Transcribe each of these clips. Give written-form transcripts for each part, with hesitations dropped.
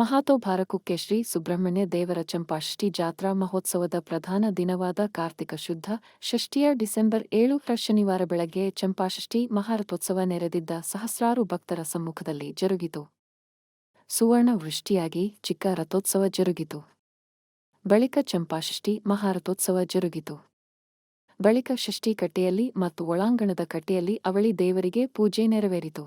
ಮಹಾತೋಭಾರಕುಕ್ಕೆ ಶ್ರೀ ಸುಬ್ರಹ್ಮಣ್ಯ ದೇವರ ಚಂಪಾಷಷ್ಠಿ ಜಾತ್ರಾ ಮಹೋತ್ಸವದ ಪ್ರಧಾನ ದಿನವಾದ ಕಾರ್ತಿಕ ಶುದ್ಧ ಷಷ್ಠಿಯ ಡಿಸೆಂಬರ್ 7 ಶನಿವಾರ ಬೆಳಗ್ಗೆ ಚಂಪಾಷಷ್ಠಿ ಮಹಾರಥೋತ್ಸವ ನೆರೆದಿದ್ದ ಸಹಸ್ರಾರು ಭಕ್ತರ ಸಮ್ಮುಖದಲ್ಲಿ ಜರುಗಿತು. ಸುವರ್ಣ ವೃಷ್ಟಿಯಾಗಿ ಚಿಕ್ಕ ರಥೋತ್ಸವ ಜರುಗಿತು. ಬಳಿಕ ಚಂಪಾಷಷ್ಠಿ ಮಹಾರಥೋತ್ಸವ ಜರುಗಿತು. ಬಳಿಕ ಷಷ್ಠಿ ಕಟ್ಟೆಯಲ್ಲಿ ಮತ್ತು ಒಳಾಂಗಣದ ಕಟ್ಟೆಯಲ್ಲಿ ಅವಳಿ ದೇವರಿಗೆ ಪೂಜೆ ನೆರವೇರಿತು.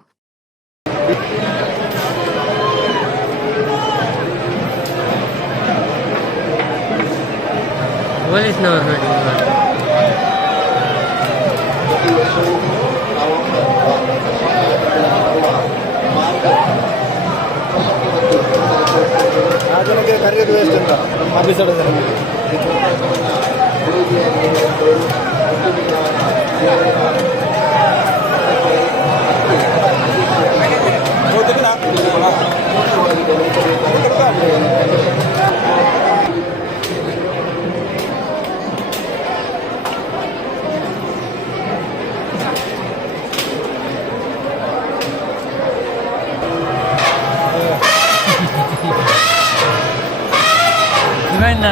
ಪೊಲೀಸ್ನವರು ನೋಡಿ ಜನಕ್ಕೆ ಕರೆಯೋದು ವೇಸ್ಟ್ ಅಂತ ಆಫೀಸರ್ ಇವೆಲ್ಲ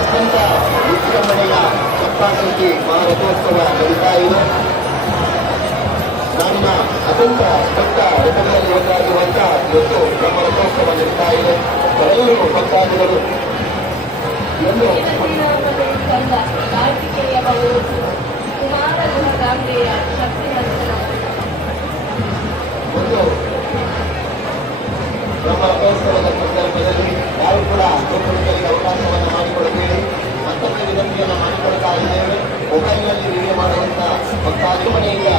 ಅತ್ಯಂತ ವಿಜೃಂಭಣೆಯ ಚಂಪಾಷಷ್ಠಿ ಮಹಾರಥೋತ್ಸವ ನಡೀತಾ ಇದೆ. ನಮ್ಮ ಅತ್ಯಂತ ದೊಡ್ಡ ರಥಗಳಲ್ಲಿ ಒಂದಾಗಿರುವಂಥ ಇವತ್ತು ನಮ್ಮ ರಥೋತ್ಸವ ನಡೀತಾ ಇದೆ. ಎಲ್ಲರೂ ಭಕ್ತಾದಿಗಳು ಎಂದು ಒಂದು ನಮ್ಮ ರಥೋತ್ಸವದ ಸಂದರ್ಭದಲ್ಲಿ ನಾವು ಕೂಡ ಮಕ್ಕಳಿಗೆ ಅವಕಾಶವನ್ನು ಮಾಡಿಕೊಡುತ್ತೇವೆ. ಮತ್ತೊಂದು ವಿನಂತಿಯನ್ನು ಮಾಡಿಕೊಳ್ತಾ ಇದ್ದೇವೆ. ಮೊಬೈಲ್ನಲ್ಲಿ ವಿಡಿಯೋ ಮಾಡುವಂಥ ಭಕ್ತಾದಿ ಮನೆಯಿಂದ